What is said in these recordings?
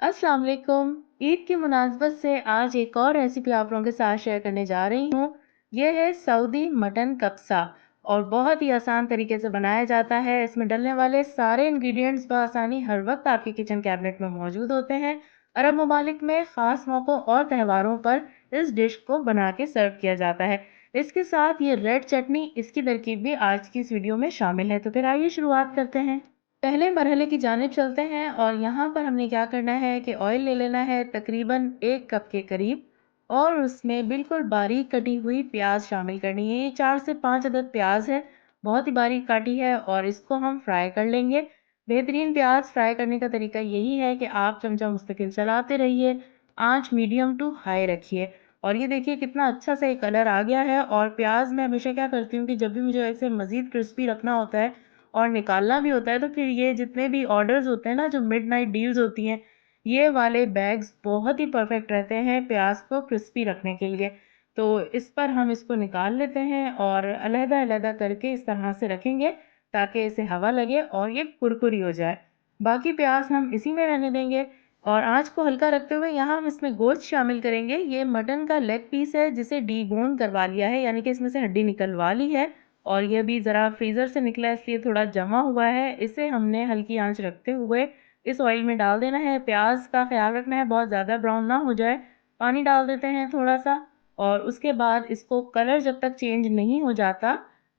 अस्सलाम वालेकुम। ईद की मुनासबत से आज एक और रेसिपी आप लोगों के साथ शेयर करने जा रही हूँ। ये है सऊदी मटन कब्सा और बहुत ही आसान तरीके से बनाया जाता है। इसमें डलने वाले सारे इंग्रेडिएंट्स बआसानी हर वक्त आपके किचन कैबिनेट में मौजूद होते हैं। अरब ममालिक में ख़ास मौक़ों और त्योहारों पर इस डिश को बना के सर्व किया जाता है। इसके साथ ये रेड चटनी, इसकी तरकीब भी आज की इस वीडियो में शामिल है। तो फिर आइए शुरुआत करते हैं। पहले मरहले की जानिब चलते हैं और यहाँ पर हमने क्या करना है कि ऑयल ले लेना है तकरीबन 1 कप के करीब और उसमें बिल्कुल बारीक कटी हुई प्याज शामिल करनी है। ये 4 से 5 अदद प्याज है, बहुत ही बारीक काटी है और इसको हम फ्राई कर लेंगे। बेहतरीन प्याज फ्राई करने का तरीका यही है कि आप चमचा मुस्तकिल चलाते रहिए, आंच मीडियम टू हाई रखिए। और ये देखिए कितना अच्छा सा एक कलर आ गया है। और प्याज मैं हमेशा क्या करती हूँ कि जब भी मुझे ऐसे मज़ीद क्रिस्पी रखना होता है और निकालना भी होता है तो फिर ये जितने भी ऑर्डर्स होते हैं ना, जो मिडनाइट डील्स होती हैं, ये वाले बैग्स बहुत ही परफेक्ट रहते हैं प्याज को क्रिस्पी रखने के लिए। तो इस पर हम इसको निकाल लेते हैं और अलहदा-अलहदा करके इस तरह से रखेंगे ताकि इसे हवा लगे और ये कुरकुरी हो जाए। बाकी प्याज हम इसी में रहने देंगे और आँच को हल्का रखते हुए यहाँ हम इसमें गोश्त शामिल करेंगे। ये मटन का लेग पीस है जिसे डीबोन करवा लिया है, यानी कि इसमें से हड्डी निकलवा ली है और ये भी ज़रा फ्रीज़र से निकला है इसलिए थोड़ा जमा हुआ है। इसे हमने हल्की आंच रखते हुए इस ऑयल में डाल देना है। प्याज का ख्याल रखना है बहुत ज़्यादा ब्राउन ना हो जाए। पानी डाल देते हैं थोड़ा सा और उसके बाद इसको कलर जब तक चेंज नहीं हो जाता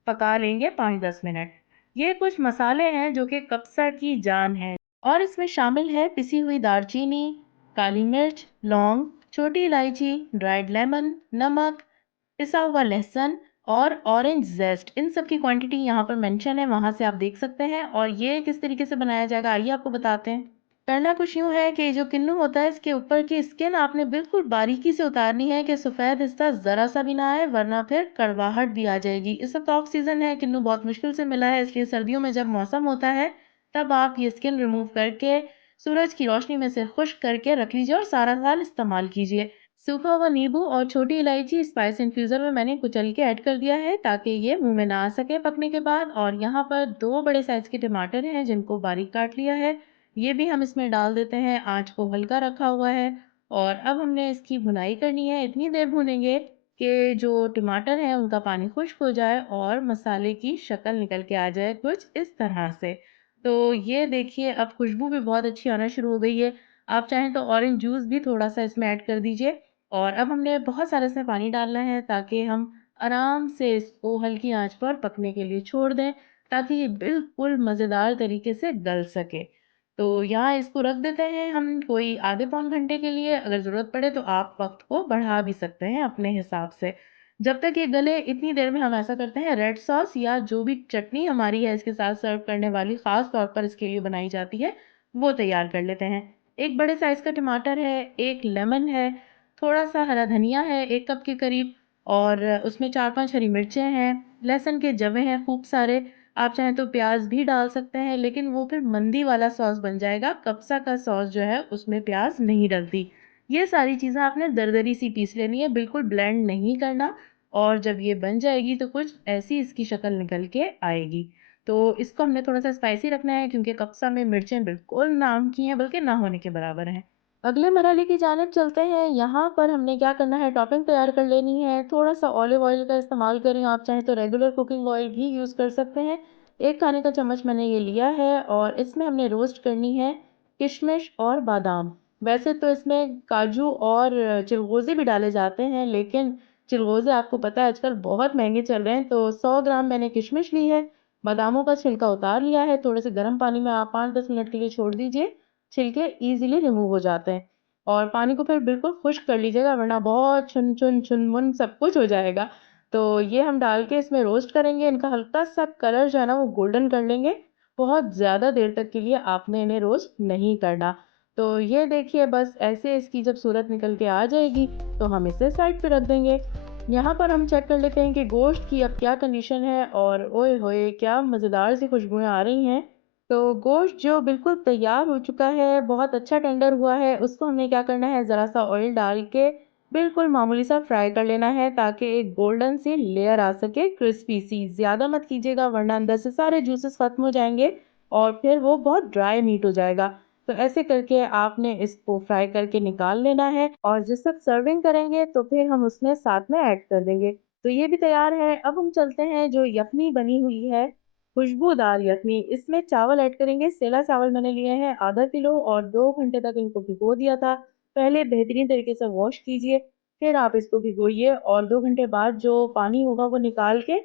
पका लेंगे 5-10 मिनट। ये कुछ मसाले हैं जो कि कब्सा की जान है और इसमें शामिल है पिसी हुई दालचीनी, काली मिर्च, लौंग, छोटी इलायची, ड्राइड लेमन, नमक, पिसा हुआ लहसुन और ऑरेंज ज़ेस्ट। इन सब की क्वांटिटी यहाँ पर मेंशन है, वहाँ से आप देख सकते हैं। और ये किस तरीके से बनाया जाएगा आइए आपको बताते हैं। करना कुछ यूँ है कि जो किन्नू होता है इसके ऊपर की स्किन आपने बिल्कुल बारीकी से उतारनी है कि सफ़ेद हिस्सा ज़रा-सा भी ना आए, वरना फिर कड़वाहट भी आ जाएगी। इस वक़्त ऑफ सीज़न है, किन्नू बहुत मुश्किल से मिला है, इसलिए सर्दियों में जब मौसम होता है तब आप ये स्किन रिमूव करके सूरज की रोशनी में से खुश्क करके रख लीजिए और सारा साल इस्तेमाल कीजिए। सूखा हुआ नींबू और छोटी इलायची स्पाइस इन्फ्यूज़र में मैंने कुचल के ऐड कर दिया है ताकि ये मुंह में ना आ सके पकने के बाद। और यहाँ पर 2 बड़े साइज़ के टमाटर हैं जिनको बारीक काट लिया है, ये भी हम इसमें डाल देते हैं। आँच को हल्का रखा हुआ है और अब हमने इसकी भुनाई करनी है। इतनी देर भूनेंगे कि जो टमाटर है उनका पानी खुश्क हो जाए और मसाले की शक्ल निकल के आ जाए कुछ इस तरह से। तो ये देखिए अब खुशबू भी बहुत अच्छी आना शुरू हो गई है। आप चाहें तो ऑरेंज जूस भी थोड़ा-सा इसमें ऐड कर दीजिए। और अब हमने बहुत सारा इसमें पानी डालना है ताकि हम आराम से इसको हल्की आंच पर पकने के लिए छोड़ दें ताकि ये बिल्कुल मज़ेदार तरीके से गल सके। तो यहाँ इसको रख देते हैं हम कोई आधे पौन घंटे के लिए। अगर ज़रूरत पड़े तो आप वक्त को बढ़ा भी सकते हैं अपने हिसाब से। जब तक ये गले इतनी देर में हम ऐसा करते हैं, रेड सॉस या जो भी चटनी हमारी है इसके साथ सर्व करने वाली ख़ास तौर पर इसके लिए बनाई जाती है, वो तैयार कर लेते हैं। एक बड़े साइज़ का टमाटर है, एक लेमन है, थोड़ा-सा हरा धनिया है 1 कप के करीब और उसमें 4-5 हरी मिर्चें हैं, लहसुन के जवे हैं खूब सारे। आप चाहें तो प्याज़ भी डाल सकते हैं लेकिन वो फिर मंदी वाला सॉस बन जाएगा, कब्सा का सॉस जो है उसमें प्याज़ नहीं डलती। ये सारी चीज़ें आपने दरदरी सी पीस लेनी है, बिल्कुल ब्लेंड नहीं करना। और जब ये बन जाएगी तो कुछ ऐसी इसकी शक्ल निकल के आएगी। तो इसको हमने थोड़ा-सा स्पाइसी रखना है क्योंकि कब्सा में मिर्चें बिल्कुल नाम की हैं, बल्कि ना होने के बराबर हैं। अगले मरहले की जानिब चलते हैं। यहाँ पर हमने क्या करना है, टॉपिंग तैयार कर लेनी है। थोड़ा-सा ऑलिव ऑयल का इस्तेमाल करें, आप चाहें तो रेगुलर कुकिंग ऑयल भी यूज़ कर सकते हैं। 1 खाने का चम्मच मैंने ये लिया है और इसमें हमने रोस्ट करनी है किशमिश और बादाम। वैसे तो इसमें काजू और चिलगोज़े भी डाले जाते हैं, लेकिन चिलगोज़े आपको पता है आजकल बहुत महँगे चल रहे हैं, तो 100 ग्राम मैंने किशमिश ली है, बादामों का छिलका उतार लिया है। थोड़े से गर्म पानी में आप 5-10 मिनट के लिए छोड़ दीजिए, छिलके ईज़िली रिमूव हो जाते हैं। और पानी को फिर बिल्कुल खुश्क कर लीजिएगा वरना बहुत छुन-छुन, चुन-मुन सब कुछ हो जाएगा। तो ये हम डाल के इसमें रोस्ट करेंगे, इनका हल्का-सा कलर जो है ना वो गोल्डन कर लेंगे। बहुत ज़्यादा देर तक के लिए आपने इन्हें रोस्ट नहीं करना। तो ये देखिए बस ऐसे इसकी जब सूरत निकल के आ जाएगी, तो हम इसे साइड पे रख देंगे। यहाँ पर हम चेक कर लेते हैं कि गोश्त की अब क्या कंडीशन है और ओए होए! क्या मज़ेदार सी खुशबुएँ आ रही हैं। तो गोश्त जो बिल्कुल तैयार हो चुका है, बहुत अच्छा टेंडर हुआ है, उसको हमने क्या करना है ज़रा-सा ऑयल डाल के बिल्कुल मामूली सा फ्राई कर लेना है ताकि एक गोल्डन सी लेयर आ सके क्रिस्पी सी। ज़्यादा मत कीजिएगा वरना अंदर से सारे जूसेस ख़त्म हो जाएँगे और फिर वो बहुत ड्राई मीट हो जाएगा। तो ऐसे करके आपने इसको फ्राई करके निकाल लेना है और जिस वक़्त सर्विंग करेंगे तो फिर हम उसमें साथ में ऐड कर देंगे। तो ये भी तैयार है। अब हम चलते हैं जो यख़नी बनी हुई है, खुशबूदार यख़नी, इसमें चावल ऐड करेंगे। सेला चावल मैंने लिए हैं आधा किलो और 2 घंटे तक इनको भिगो दिया था। पहले बेहतरीन तरीके से वॉश कीजिए, फिर आप इसको भिगोइए और 2 घंटे बाद जो पानी होगा वो निकाल के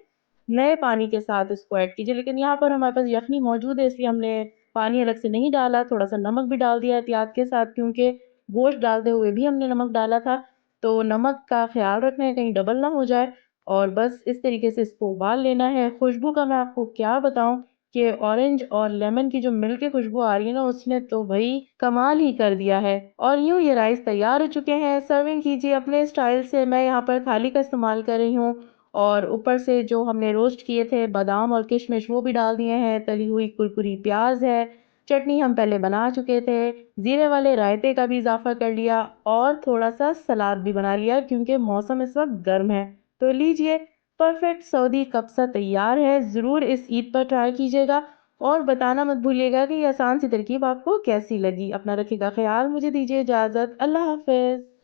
नए पानी के साथ इसको ऐड कीजिए। लेकिन यहाँ पर हमारे पास यख़नी मौजूद है इसलिए हमने पानी अलग से नहीं डाला, थोड़ा-सा नमक भी डाल दिया एहतियात के साथ क्योंकि गोश्त डालते हुए भी हमने नमक डाला था। तो नमक का ख़्याल रखना है कहीं डबल ना हो जाए और बस इस तरीके से इसको उबाल लेना है। खुशबू का मैं आपको क्या बताऊँ कि ऑरेंज और लेमन की जो मिल के खुशबू आ रही है ना उसने तो भई कमाल ही कर दिया है। और यूँ ये राइस तैयार हो चुके हैं, सर्विंग कीजिए अपने स्टाइल से। मैं यहाँ पर थाली का इस्तेमाल कर रही हूँ और ऊपर से जो हमने रोस्ट किए थे बादाम और किशमिश वो भी डाल दिए हैं, तली हुई कुरकुरी प्याज़ है, चटनी हम पहले बना चुके थे, ज़ीरे वाले रायते का भी इज़ाफ़ा कर लिया और थोड़ा-सा सलाद भी बना लिया क्योंकि मौसम इस वक़्त गर्म है। तो लीजिए परफेक्ट सऊदी कब्सा तैयार है। ज़रूर इस ईद पर ट्राई कीजिएगा और बताना मत भूलिएगा कि ये आसान सी तरकीब आपको कैसी लगी। अपना रखिएगा ख़्याल, मुझे दीजिए इजाज़त। अल्लाह हाफ़िज़।